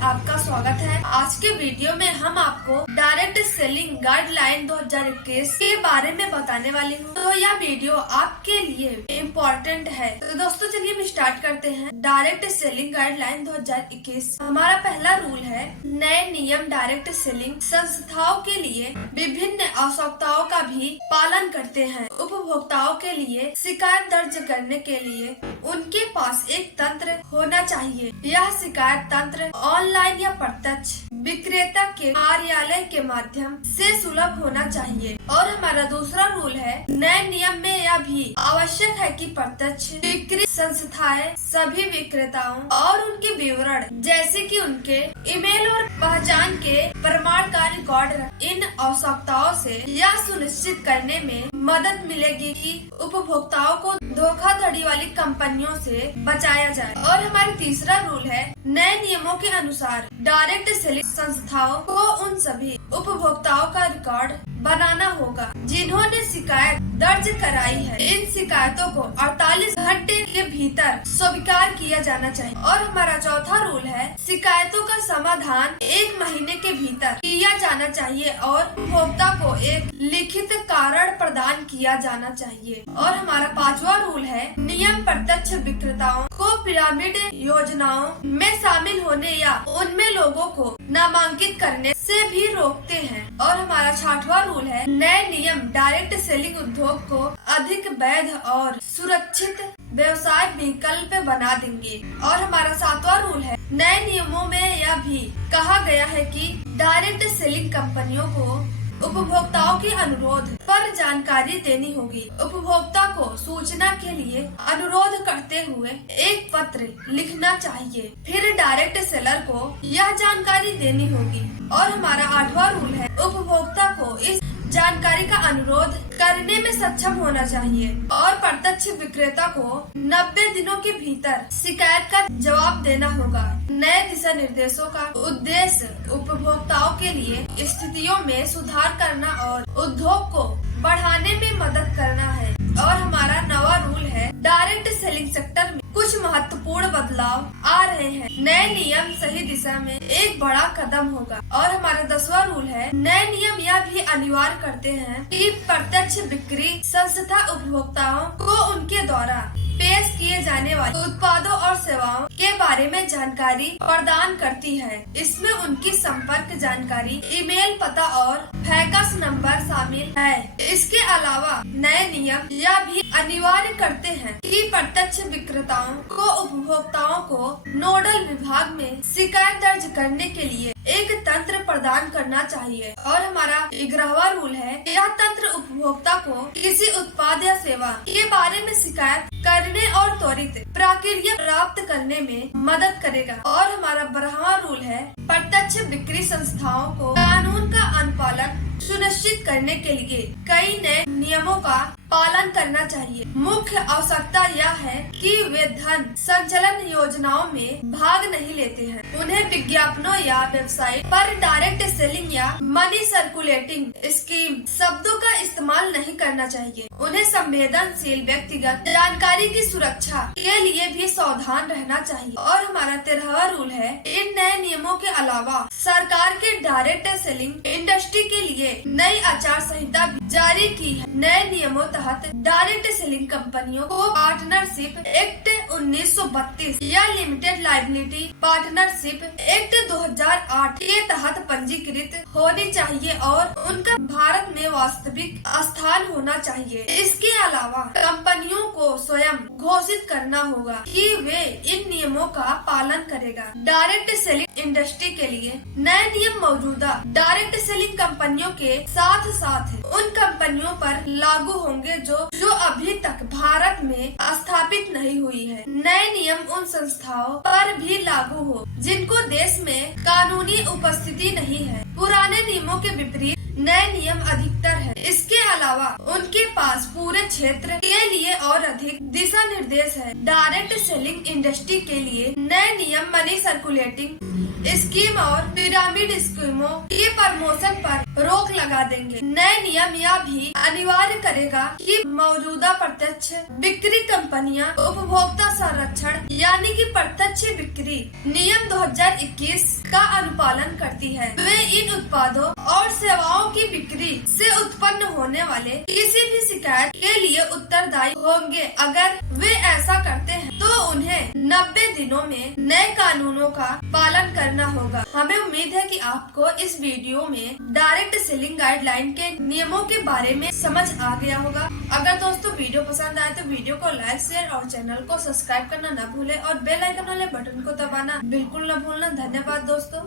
आपका स्वागत है। आज के वीडियो में हम आपको डायरेक्ट सेलिंग गाइडलाइन 2021 के बारे में बताने वाली हूँ। तो यह वीडियो आपके लिए इम्पोर्टेंट है। तो दोस्तों चलिए हम स्टार्ट करते हैं। Direct selling guideline 2021। हमारा पहला रूल है, नए नियम डायरेक्ट सेलिंग संस्थाओं के लिए विभिन्न आवश्यकताओं का भी पालन करते हैं। उपभोक्ताओं के लिए शिकायत दर्ज करने के लिए उनके पास एक तंत्र होना चाहिए। यह शिकायत तंत्र ऑनलाइन या प्रत्यक्ष विक्रेता के कार्यालय के माध्यम से सुलभ होना चाहिए। और हमारा दूसरा रूल है, नए नियम में यह भी आवश्यक है कि प्रत्यक्ष बिक्री संस्थाएं सभी विक्रेताओं और उनके विवरण जैसे कि उनके ईमेल और पहचान के प्रमाण का रिकॉर्ड इन आवश्यकताओं से यह सुनिश्चित करने में मदद मिलेगी कि उपभोक्ताओं को धोखाधड़ी वाली कंपनियों से बचाया जाए। और हमारा तीसरा रूल है, नए नियमों के अनुसार डायरेक्ट सेलिंग संस्थाओं को उन सभी उपभोक्ताओं का रिकॉर्ड बनाना होगा जिन्होंने शिकायत दर्ज कराई है। इन शिकायतों को 48 घंटे के भीतर स्वीकार किया जाना चाहिए। और हमारा चौथा रूल है, शिकायतों का समाधान 1 महीने के भीतर किया जाना चाहिए और उपभोक्ता को एक लिखित कारण प्रदान किया जाना चाहिए। और हमारा पांचवा रूल है, नियम प्रत्यक्ष विक्रेताओं को पिरामिड योजनाओं में शामिल होने या उनमें लोगों को नामांकित करने से भी रोकते हैं। और हमारा छठवां रूल है, नए नियम डायरेक्ट सेलिंग उद्योग को अधिक वैध और सुरक्षित व्यवसाय विकल्प बना देंगे। और हमारा सातवां रूल है, नए नियमों में यह भी कहा गया है कि डायरेक्ट सेलिंग कंपनियों को उपभोक्ताओं के अनुरोध पर जानकारी देनी होगी। उपभोक्ता को सूचना के लिए अनुरोध करते हुए एक पत्र लिखना चाहिए, फिर डायरेक्ट सेलर को यह जानकारी देनी होगी। और हमारा 8वां रूल है, उपभोक्ता को इस जानकारी का अनुरोध करने में सक्षम होना चाहिए और प्रत्यक्ष विक्रेता को 90 दिनों के भीतर शिकायत का जवाब देना होगा। नए दिशा निर्देशों का उद्देश्य उपभोक्ताओं के लिए स्थितियों में सुधार करना और उद्योग को बढ़ाने में मदद करना है। और हमारा 9वां रूल है, डायरेक्ट सेलिंग सेक्टर में कुछ महत्वपूर्ण बदलाव आ रहे हैं। नए नियम सही दिशा में एक बड़ा कदम होगा। और हमारा 10वां रूल है, नए नियम यह भी अनिवार्य करते हैं कि प्रत्यक्ष बिक्री संस्था उपभोक्ताओं को उनके द्वारा पेश किए जाने वाले उत्पादों और सेवाओं के बारे में जानकारी प्रदान करती है। इसमें उनकी संपर्क जानकारी, ईमेल पता और फैक्स नंबर शामिल है। इसके अलावा नए नियम यह भी अनिवार्य करते हैं कि प्रत्यक्ष विक्रेताओं को उपभोक्ताओं को नोडल विभाग में शिकायत दर्ज करने के लिए एक तंत्र प्रदान करना चाहिए। और हमारा 11वां रूल है, यह तंत्र उपभोक्ता को किसी उत्पाद या सेवा के बारे में शिकायत करने और त्वरित प्रक्रिया प्राप्त करने में मदद करेगा। और हमारा 12वां रूल है, प्रत्यक्ष बिक्री संस्थाओं को कानून का अनुपालन सुनिश्चित करने के लिए कई नए नियमों का पालन करना चाहिए। मुख्य आवश्यकता यह है कि वे धन संचलन योजनाओं में भाग नहीं लेते हैं। उन्हें विज्ञापनों या वेबसाइट पर डायरेक्ट सेलिंग या मनी सर्कुलेटिंग स्कीम शब्दों का इस्तेमाल नहीं करना चाहिए। उन्हें संवेदनशील व्यक्तिगत जानकारी की सुरक्षा के लिए भी सावधान रहना चाहिए। और हमारा 13वां रूल है, इन नए नियमों के अलावा सरकार के डायरेक्ट सेलिंग इंडस्ट्री के लिए नई आचार संहिता जारी की है। नए नियमों तहत डायरेक्ट सेलिंग कंपनियों को पार्टनरशिप एक्ट 1932 या लिमिटेड लायबिलिटी पार्टनरशिप एक्ट 2008 के तहत पंजीकृत होनी चाहिए और उनका भारत में वास्तविक स्थान होना चाहिए। इसके अलावा कंपनियों को स्वयं घोषित करना होगा कि वे इन नियमों का पालन करेगा। डायरेक्ट सेलिंग इंडस्ट्री के लिए नए नियम मौजूदा डायरेक्ट सेलिंग कंपनियों के साथ साथ उन कंपनियों पर लागू होंगे जो अभी तक भारत में स्थापित नहीं हुई है। नए नियम उन संस्थाओं पर भी लागू हो जिनको देश में कानूनी उपस्थिति नहीं है। पुराने नियमों के विपरीत नए नियम अधिकतर है। इसके अलावा उनके पास पूरे क्षेत्र के लिए और अधिक दिशा निर्देश है। डायरेक्ट सेलिंग इंडस्ट्री के लिए नए नियम मनी सर्कुलेटिंग स्कीम और पिरामिड स्कीमों के प्रमोशन पर रोक लगा देंगे। नए नियम यह भी अनिवार्य करेगा कि मौजूदा प्रत्यक्ष बिक्री कंपनियां उपभोक्ता संरक्षण यानी कि प्रत्यक्ष बिक्री नियम 2021 का अनुपालन करती है। वे इन उत्पादों और सेवाओं की बिक्री से उत्पन्न होने वाले किसी भी शिकायत के लिए उत्तरदायी होंगे। अगर वे ऐसा करते हैं तो उन्हें 90 दिनों में नए कानूनों का पालन करना होगा। हमें उम्मीद है कि आपको इस वीडियो में डायरेक्ट सेलिंग गाइडलाइन के नियमों के बारे में समझ आ गया होगा। अगर दोस्तों वीडियो पसंद आए तो वीडियो को लाइक, शेयर और चैनल को सब्सक्राइब करना न भूले और बेल आइकन वाले बटन को दबाना बिल्कुल न भूलना। धन्यवाद दोस्तों।